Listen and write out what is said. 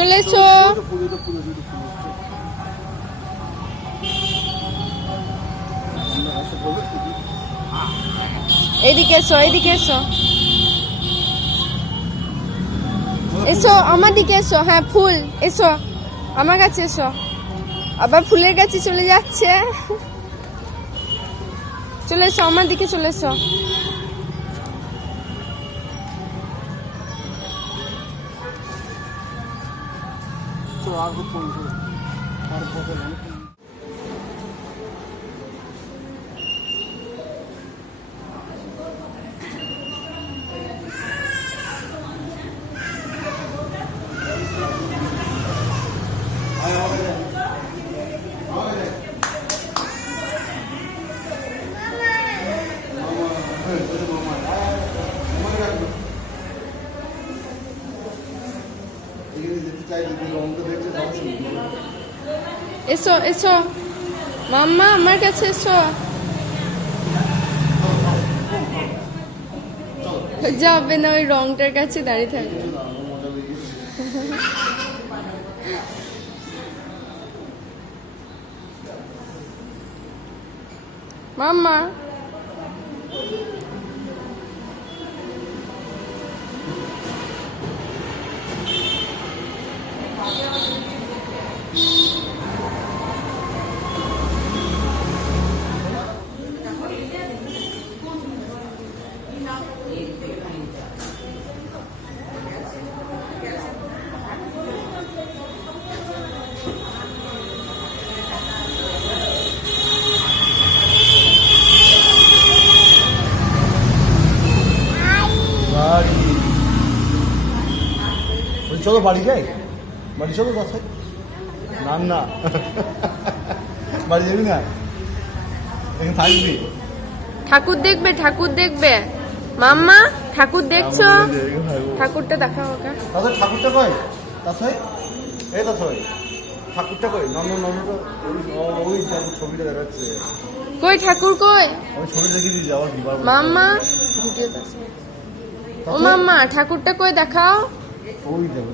চলে এসো। এইদিকে এসো, এইদিকে এসো, এসো আমার দিকে এসো। হ্যাঁ ফুল, এসো আমার কাছে এসো। আবার ফুলের কাছে চলে যাচ্ছে। চলে এসো আমার দিকে, চলে এসো। এসো এসো মাম্মা, আমার কাছে এসো। যাবে না, ওই রংটার কাছে দাঁড়িয়ে থাকবে। মাম্মা চলো বাড়ি যাই, বাড়ি চলো বাসায়। না না বাড়ি যাবি না, এখানে থাকবি। ঠাকুর দেখবে, ঠাকুর দেখবে মাম্মা, ঠাকুর দেখছো? ঠাকুরটা দেখাও ওকে। তাছাড়া ঠাকুরটা কই? তাছাড়া এই তাছাড়া ঠাকুরটা কই? নন্দটা ওই ছবিটা দেখাচ্ছে। কই ঠাকুর কই? আমি ছবি দেখে দিয়েছি আবার কি বারবার। মাম্মা ভিডিওতে ও মাম্মা, ঠাকুরটা কই দেখাও। ওই দেখো